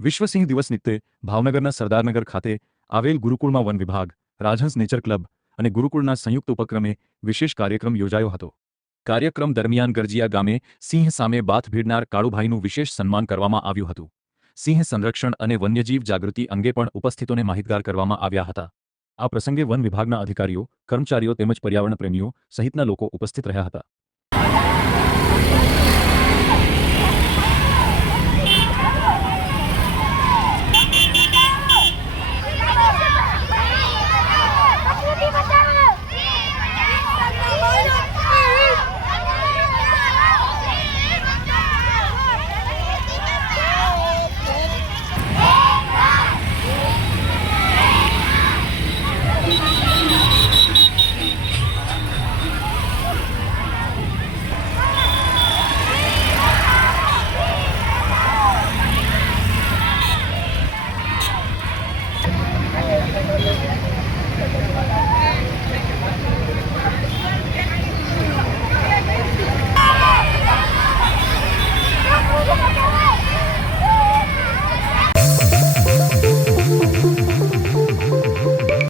વિશ્વ સિંહ દિવસ નિમિત્તે ભાવનગરના સરદારનગર ખાતે આવેલ ગુરુકુળમાં વન વિભાગ, રાજહંસ નેચર ક્લબ અને ગુરુકુળના સંયુક્ત ઉપક્રમે વિશેષ કાર્યક્રમ યોજાયો હતો. કાર્યક્રમ દરમિયાન ગરજીયા ગામે સિંહ સામે બાથ ભીડનાર કાળુભાઈનું વિશેષ સન્માન કરવામાં આવ્યું હતું. સિંહ સંરક્ષણ અને વન્યજીવ જાગૃતિ અંગે પણ ઉપસ્થિતોને માહિતગાર કરવામાં આવ્યા હતા. આ પ્રસંગે વન વિભાગના અધિકારીઓ, કર્મચારીઓ તેમજ પર્યાવરણ પ્રેમીઓ સહિતના લોકો ઉપસ્થિત રહ્યા હતા.